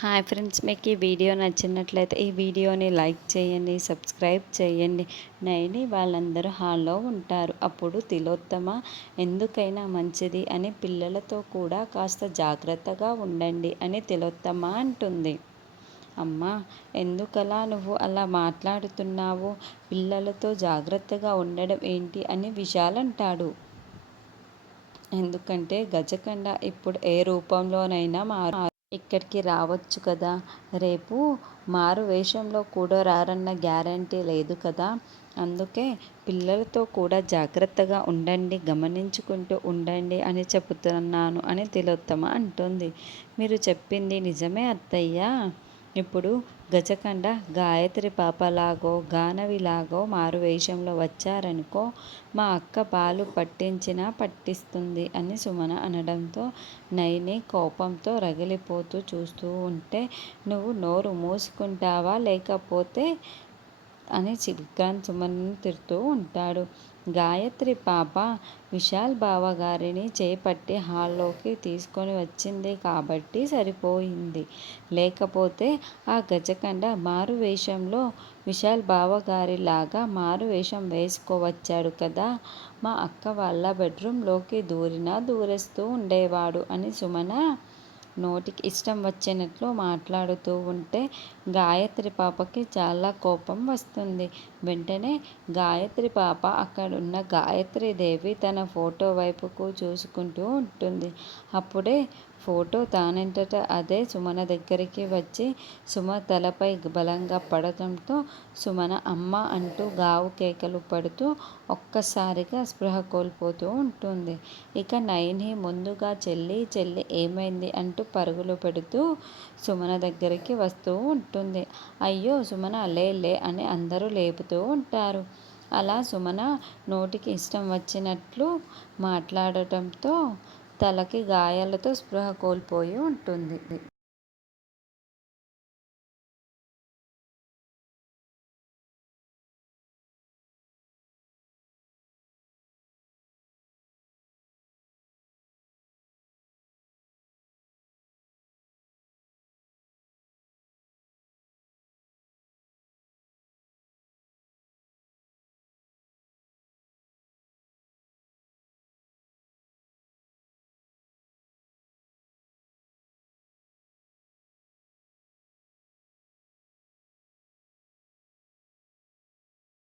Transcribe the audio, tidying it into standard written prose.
Hi friends, మీకు ఈ video నచ్చినట్లయితే ఈ వీడియోని లైక్ చేయండి, సబ్స్క్రైబ్ చేయండి. నైని వాళ్ళందరూ హాల్లో ఉంటారు. అప్పుడు తిలోత్తమ ఎందుకైనా మంచిది అని పిల్లలతో కూడా కాస్త జాగ్రత్తగా ఉండండి అని తిలోత్తమ అంటుంది. అమ్మా, ఎందుకలా నువ్వు అలా మాట్లాడుతున్నావు? పిల్లలతో జాగ్రత్తగా ఉండడం ఏంటి అని విశాల్ అంటాడు. ఎందుకంటే గజకండ ఇప్పుడు ఏ రూపంలోనైనా ఇక్కడికి రావచ్చు కదా. రేపు మారు వేషంలో కూడా రారన్న గ్యారంటీ లేదు కదా. అందుకే పిల్లలతో కూడా జాగ్రత్తగా ఉండండి, గమనించుకుంటూ ఉండండి అని చెబుతున్నాను అని తిలోత్తమ అంటుంది. మీరు చెప్పింది నిజమే అత్తయ్య. ఇప్పుడు గజకండ గాయత్రి పాపలాగో గానవిలాగో మారువేషంలో వచ్చారనుకో, మా అక్క పాలు పట్టించినా పట్టిస్తుంది అని సుమన అనడంతో నైని కోపంతో రగిలిపోతూ చూస్తూ ఉంటే, నువ్వు నోరు మూసుకుంటావా లేకపోతే అని చిల్కాన్ సుమన్ను తిడుతూ ఉంటాడు. గాయత్రి పాప విశాల్ బావగారిని చేపట్టి హాల్లోకి తీసుకొని వచ్చింది కాబట్టి సరిపోయింది. లేకపోతే ఆ గజకండ మారు వేషంలో విశాల్ బావగారిలాగా మారు వేషం వేసుకోవచ్చాడు కదా. మా అక్క వాళ్ళ బెడ్రూమ్లోకి దూరినా దూరేస్తూ ఉండేవాడు అని సుమన నోటికి ఇష్టం వచ్చినట్లు మాట్లాడుతూ ఉంటే గాయత్రి పాపకి చాలా కోపం వస్తుంది. వెంటనే గాయత్రి పాప అక్కడున్న గాయత్రీదేవి తన ఫోటో వైపుకు చూసుకుంటూ ఉంటుంది. అప్పుడే ఫోటో తానంతట అదే సుమన దగ్గరికి వచ్చి సుమ తలపై బలంగా పడటంతో సుమన అమ్మ అంటూ గావు కేకలు పడుతూ ఒక్కసారిగా స్పృహ కోల్పోతూ ఉంటుంది. ఇక నైని ముందుగా చెల్లి చెల్లి ఏమైంది అంటూ పరుగులు పెడుతూ సుమన దగ్గరికి వస్తూ ఉంటుంది. అయ్యో సుమన లే అని అందరూ లేపుతూ ఉంటారు. అలా సుమన నోటికి ఇష్టం వచ్చినట్లు మాట్లాడటంతో తలకి గాయాలతో స్పృహ కోల్పోయి ఉంటుంది.